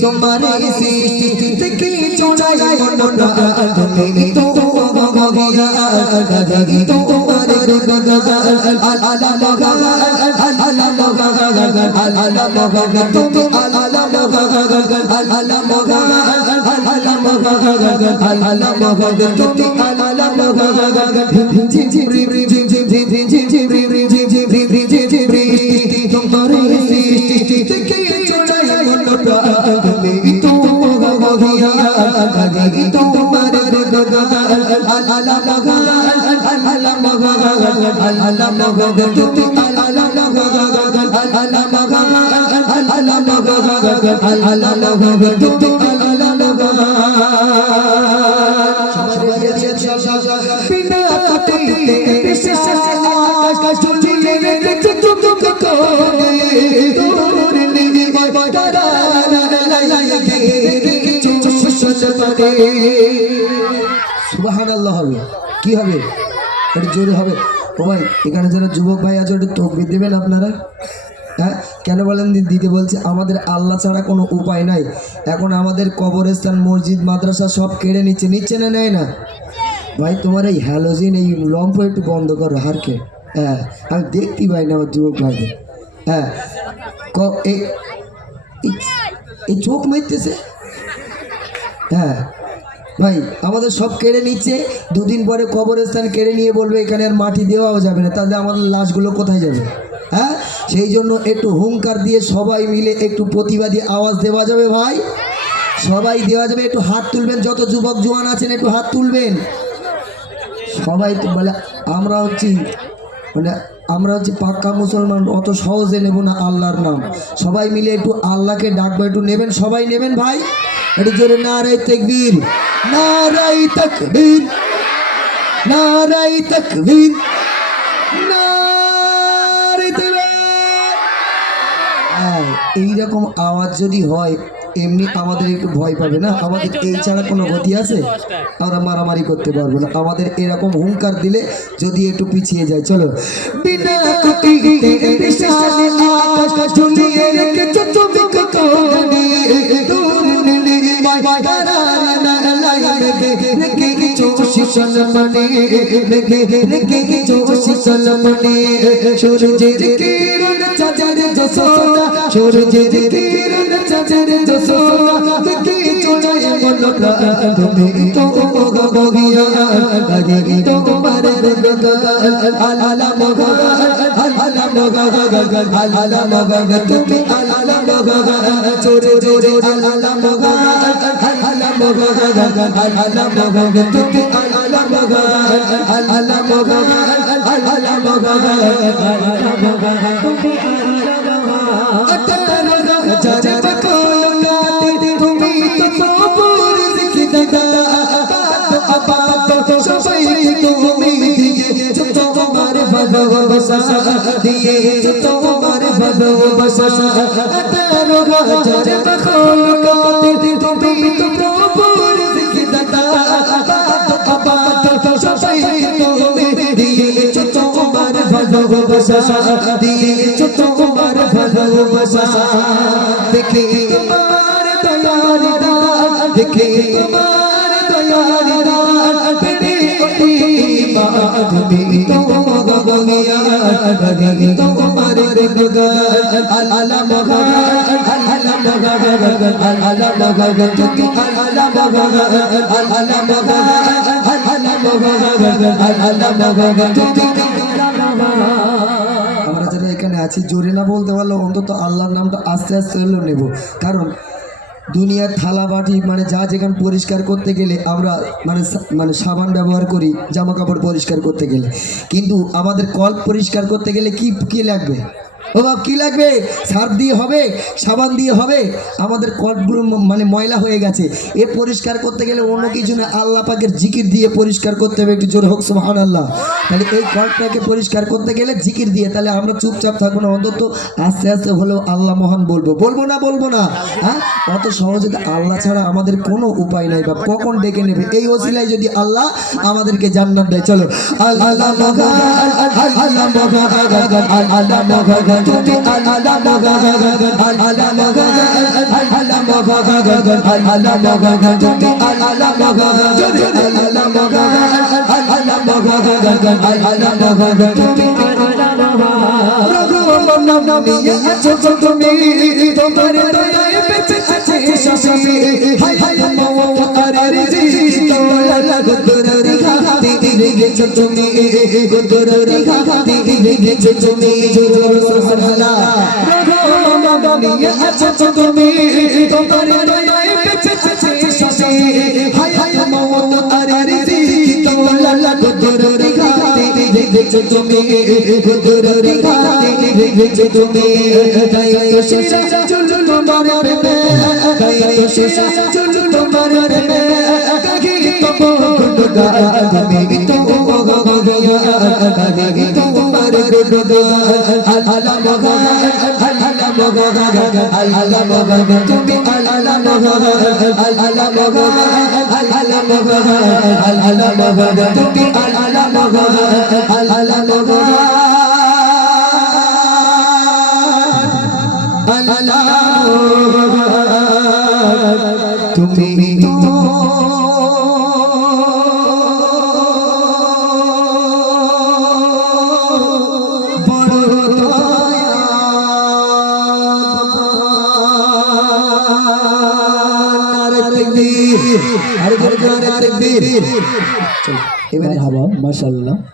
তোমার সৃষ্টি থেকে চড়াই মনটা তুমি তো গগিয়া গগি তোমার গগা আলা লগা আলা লগা আলা লগা তুমি আলা লগা আলা লগা আলা লগা আলা লগা তুমি আলা লগা জি জি জি জি জি জি জি জি জি জি জি জি তোমার সৃষ্টি থেকে চড়াই মনটা তুমি তো গগিয়া গগি তোমার গগা আলা লগা আলা লগা আলা লগা তুমি আলা লগা আলা লগা আলা লগা আলা লগা তুমি আলা লগা সবাই বিনা কাটিতে আকাশ চুলিয়ে রেখেছে তুমি কোনে তোর নিয়ে তারা লাইতে রেখেছো সুসনে সুবহানাল্লাহ হবে কি হবে একটু জোরে হবে ও ভাই এখানে যারা যুবক ভাই আছে একটু তাকবীর দেবেন আপনারা হ্যাঁ কেন বলেন দিতে বলছে আমাদের আল্লাহ ছাড়া কোনো উপায় নাই এখন আমাদের কবরস্থান মসজিদ মাদ্রাসা সব কেড়ে নিচ্ছে না নেয় না ভাই তোমার এই হ্যালোজিন এই লম্প একটু বন্ধ করো হারকে হ্যাঁ আমি দেখতে পাই না আমার যুবক ভাইদের হ্যাঁ এই চোখ মারতেছে হ্যাঁ ভাই আমাদের সব কেড়ে নিচ্ছে দুদিন পরে কবরস্থান কেড়ে নিয়ে বলবে এখানে আর মাটি দেওয়াও যাবে না তাহলে আমাদের লাশগুলো কোথায় যাবে হ্যাঁ সেই জন্য একটু হুঙ্কার দিয়ে সবাই মিলে একটু প্রতিবাদী আওয়াজ দেওয়া যাবে ভাই সবাই দেওয়া যাবে একটু হাত তুলবেন যত যুবক জওয়ান আছেন একটু হাত তুলবেন সবাই তো বলে আমরা হচ্ছি পাক্কা মুসলমান অত সহজে নেব না আল্লাহর নাম সবাই মিলে একটু আল্লাহকে ডাকবো একটু নেবেন সবাই নেবেন ভাই একটু জোরে নারায়ে তাকবীর নারায়ে তাকবীর নারায়ে তাকবীর নারায়ে তাকবীর এইরকম আওয়াজ যদি হয় এমনি আমাদের একটু ভয় পাবে না আমাদের এই ছাড়া কোনো গতি আছে আমরা মারামারি করতে পারবো না আমাদের এরকম হুঙ্কার দিলে যদি একটু পিছিয়ে যায় চলো বিনা কাটিতে বিশাল আকাশ ঝুলিয়ে রেখেছো তুমি কোনে তোর নিয়ে তারা রেখেছো শিশল মনে রেখেছো শিশল মনে সূর্যের কিরণ চাঁদের জোছনা সূর্যের কিরণ চাঁদের জোছনা দেখে চড়াই মনটা তুমি তো গগিয়া গগি তোমার গগা আলা লগা আলা লগা আলা লগা তুমি আলা লগা জোরে জোরে আলা লগা আলা লগা আলা লগা তুমি আলা লগা আলা লগা আলা লগা তুমি दिए तुम्हारे भालोबासा तेरो राजा मखलूकात तुम्ही तो पूर जिंदा आबाद सफाई तुम्ही दिए तुम्हारे भालोबासा दिए तुम्हारे भालोबासा देखे तुम्हारे दयारी दान देखे तुम्हारे दयारी दान बड़ी तुम्ही तो गगिया गगि तुम्हारे गगा अला मगा अला मगा अला मगा तुम अला मगा अला मगा अला मगा अला मगा तुम আমরা যারা এখানে আছি জোরে না বলতে পারলে অন্তত আল্লাহর নামটা আস্তে আস্তে হলেও নেব কারণ দুনিয়ার থালা বাটি মানে যা যেখানে পরিষ্কার করতে গেলে আমরা মানে সাবান ব্যবহার করি জামা কাপড় পরিষ্কার করতে গেলে কিন্তু আমাদের কল পরিষ্কার করতে গেলে কি লাগবে ও বাবা কি লাগবে সার্ফ দিয়ে হবে সাবান দিয়ে হবে আমাদের কলগুলো মানে ময়লা হয়ে গেছে এ পরিষ্কার করতে গেলে অন্য কিছু না আল্লাহ পাকের জিকির দিয়ে পরিষ্কার করতে হবে একটু জোরে হোক সুবহানাল্লাহ তাহলে এই কলটাকে পরিষ্কার করতে গেলে জিকির দিয়ে তাহলে আমরা চুপচাপ থাকবো না অন্তত আস্তে আস্তে হলেও আল্লাহ মহান বলবো না হ্যাঁ অত সহজে আল্লাহ ছাড়া আমাদের কোনো উপায় নাই বা কখন ডেকে নেবে এই ওসিলায় যদি আল্লাহ আমাদেরকে জান্নাত দেয় চলো আল্লাহ তুমি আল্লাহ তুমি তোমার দয়ায় বেঁচে আছে শাসি হায় হায় মওত আর রিজি তোলা গুদরি খাতি রেগেছো তুমি গুদরি খাতি রেগেছো তুমি জোর সুবহানাল্লাহ রঘুনন্দন আছো তুমি তোমার দয়ায় বেঁচে আছে শাসি হায় হায় মওত আর রিজি তোলা গুদরি খাতি রেগেছো তুমি গুদরি খাতি রেগেছো তুমি তাই তো শিরা চুল তোমার প্রেমে তাই তো শিরা চুল তোমার প্রেমে কাহি তো গুদগা আমি তো গগিয়া কাহি তো তোমার গুদগা আলা মগা আলা মগা আলা মগা তুমি আলা মগা আলা মগা আলা মগা আলা মগা তুমি আলা মগা আলা মগা তুমি তো বড় দয়াবান। এবারে মাশাআল্লাহ।